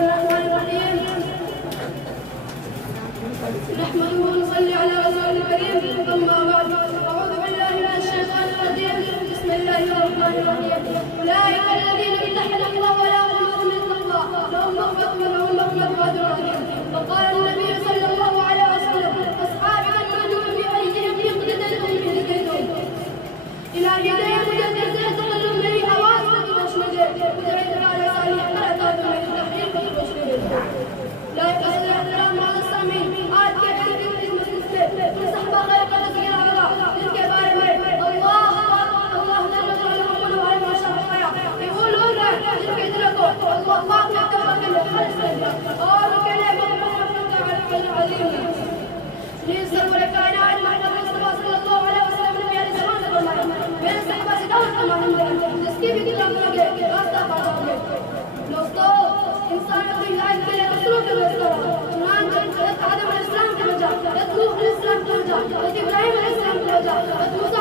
الرحمن الرحيم. نحمده ونصلي على رسول الكريم. أما بعد، أعوذ بالله من الشيطان الرجيم. بسم الله الرحمن الرحيم. أولئك الذين امتحن الله ولا قلوبهم من التقوى لهم مغفرة وأجر عظيم. وقال النبي صلى الله عليه وسلم: أصحابي المؤمنون بأيهم اقتديتم اهتديتم. إلى هداية مجددة تقلب من حواس وتشمجد وتعيد على صالح حركات من التحقيق وتشمجد. لا يقصد الاحترام على السامعين. آج के फिल्म में صحبہ خیر کا تذکرہ ہوگا جن کے بارے میں اللہ جل جلالہ نے باشا بتایا کہ وہ لوگ ہیں جن کے دلوں کو اللہ پاک نے توبہ کے لیے خالص کر دیا اور ان کے لیے مغفرت کا عظیم ہے. یہ سرور کائنات محمد مصطفیٰ صلی اللہ علیہ وسلم نے میری زبان سے فرمایا: میرے صحابہ سے دعوت کا معلوم ہے جس کی بھی کتاب لگے راستہ پا جاؤ گے. دوستو، انسان کو ہدایت کے لیے رسولوں کے روز کرو. چنانچہ حضرت آدم علیہ السلام کی وجہ، حضرت نوح علیہ السلام کی وجہ، حضرت ابراہیم علیہ السلام کی وجہ، حضرت موسیٰ